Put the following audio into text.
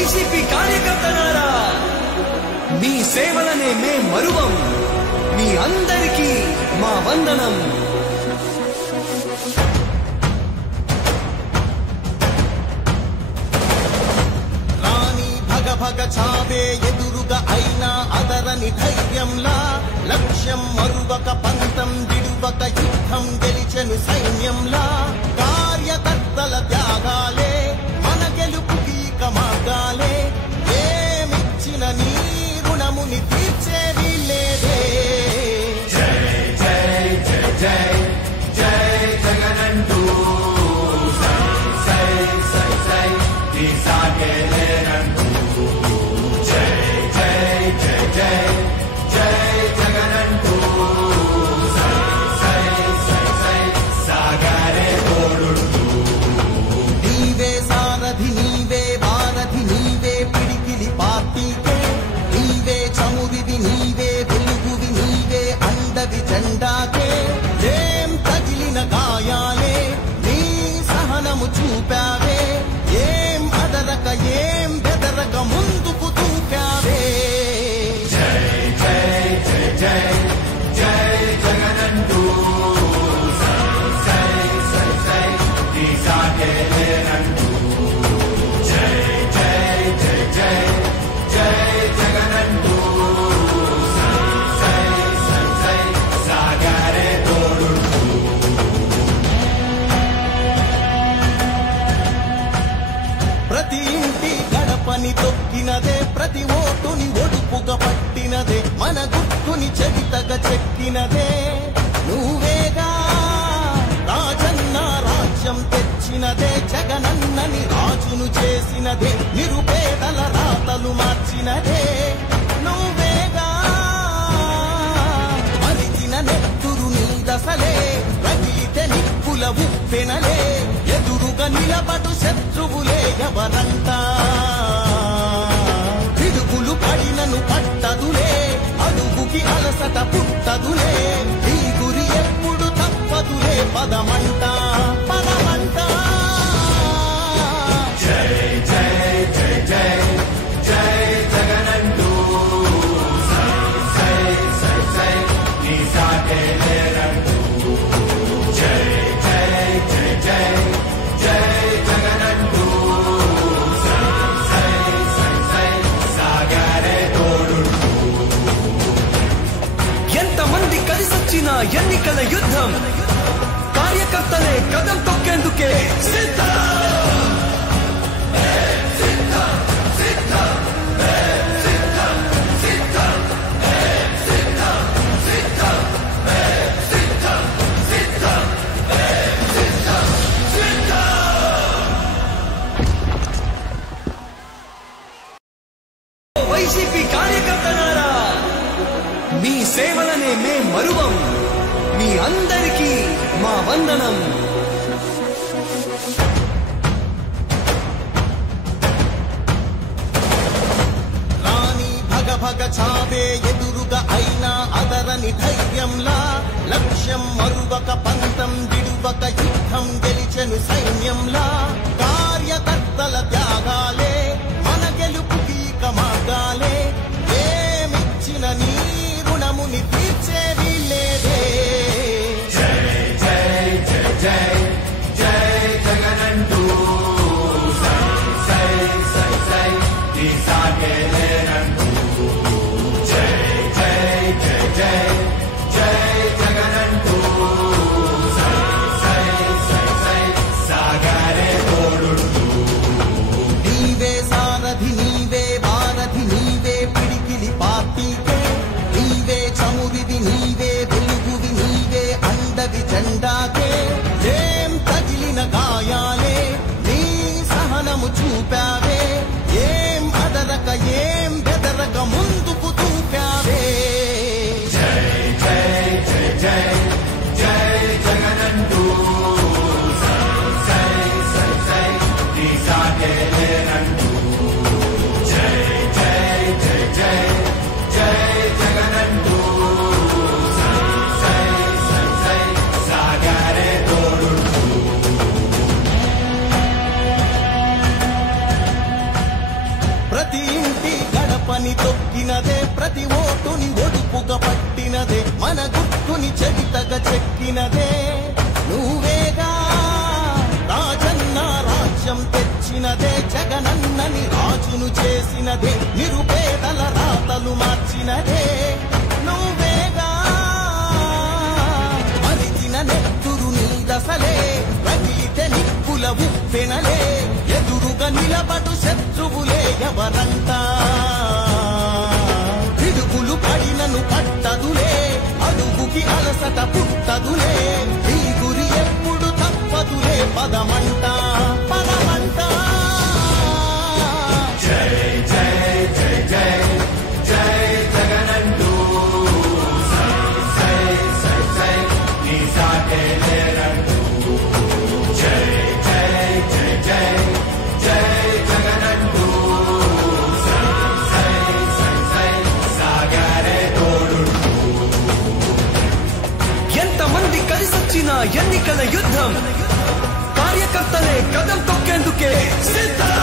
YCP కార్యకర్తలారా, మీ సేవలనే మే మరువం. మీ అందరికీ మా వందనం. రాణి భగ భగ చావే ఎదురుగా అయినా అదరని ధైర్యంలా, లక్ష్యం మరువక పంతం విడువక యుద్ధం గెలిచెను సైన్యంలా. కార్యకర్తల త్యాగాలే మన గెలుపుకి మార్గాలే, ఏమిచ్చిన నీ రుణముని తీర్చేది లేదే. జై జై జై జై జై జగనంటూ సై సై సై సై ఈ సాగేలేనంటూ. జై జై జై జై జై జగనంటూ సై సై సై సై సాగరే తోడుంటూ. నీవే సారథి, నీవే వారధి, నీవే పిడికిలి పార్టీకే. నీవే చమురివి, నీవే వెలుగువి, నీవే అండవి జెండాకే. ఏం తగిలిన గాయాలే నీ సహనము చూపావే. ఏం అదరక ఏం బెదరక ముందుకు దూకావే. జై జై జై జై జై జగనంటూ సై సై సై సై ఈ సాగేలేనంటూ. జై జై జై జై జై జగనంటూ సై సై సై సై సాగరే తోడుంటూ. ప్రతి ఇంటి గడపని తొక్కినదే, ప్రతి ఓటుని ఒడుపుగా పట్టినదే, మన గుర్తుని చరితగా చెక్కినదే నువ్వేగా. రాజన్న రాజ్యం తెచ్చినదే, జగనన్నని రాజును చేసినదే, నిరుపేదల రాతలు మార్చినదే నువ్వేగా. మరిచిన నెత్తురు నీ దశలే, రగిలితే నిప్పుల ఉప్పెనలే, ఎదురుగా నిలబడు శత్రువులే ఎవరంట. పిడుగులు పడినను పట్టదులే, అడుగుకి అలసట పుట్టదులే, ఈ గురి ఎప్పుడు తప్పదులే, పదమంట పదమంట. జై జై జై జై జై జగనంటూ సై సై సై సై ఈ సాగేలేనంటూ. జై జై జై జై జై జగనంటూ సై సై సై సై సాగరే తోడుంటూ. ఎంతమంది కలిసొచ్చిన ఎన్నికల యుద్ధం, కార్యకర్తలే కదం తొక్కేందుకే సిద్ధం. వైసీపీ కార్యకర్తలారా, మీ సేవలనే మే మరువం. మీ అందరికీ మా వందనం. రాణి భగ భగ చావే ఎదురుగా అయినా అదరని ధైర్యంలా, లక్ష్యం మరువక పంతం విడువక యుద్ధం గెలిచెను సైన్యంలా. కార్యకర్తల త్యాగాలే మన గెలుపుకి మార్గాలే, ఏమిచ్చిన నీ రుణముని తీర్చేది లేదే. జై జై జై జై జై జగనంటూ సై సై సై సై ఈ సాగేలేనంటూ. జై జై జై జై జై జగనంటూ సై సై సై సై సాగరే తోడుంటూ. నీవే సారథి, నీవే వారధి, నీవే పిడికిలి పార్టీకే. నీవే చమురివి, నీవే వెలుగువి, నీవే అండవి జెండాకే. ఏం తగిలిన గాయాలే నీ సహనము చూపావే. ఏం అదరక ఏం బెదరక ముందుకు దూకావే. జై జై జై జై జై జగనంటూ సై సై సై సై ఈ సాగేలేనంటూ. జై జై జై జై జై జగనంటూ సై సై సై సై సాగరే తోడుంటూ. గట్టిని తొక్కినదే, ప్రతి ఓటుని ఒడుపుగా పట్టినదే, మన గుట్టుని చెవితగా చెక్కినదే నువ్వేగా. రాజన్న రాజ్యం తెచ్చినదే, జగనన్నని రాజును చేసినదే, నిరుపేదల రాతలు మార్చినదే నువ్వేగా. మరిచిన నెత్తురు నీదసలే, రగిలితే నిప్పుల ఉప్పెనలే, ఎదురుగా నిలబడు శత్రువులే ఎవరంట. పిడుగులు పడినను పట్టదులే, అడుగుకి అలసట పుట్టదులే, ఈ గురి ఎప్పుడు తప్పదులే, పదమంట పదమంట. జై జై జై జై జై జగనంటూ సై సై సై సై నీ సాటే లేరంటూ. జై జై జై జై జై జగనంటూ సై సై సై సై సాగరే తోడుంటూ. ఎంతమంది కలిసొచ్చిన ఎన్నికల యుద్ధం, కార్యకర్తలే కదం తొక్కేందుకే సిద్ధం.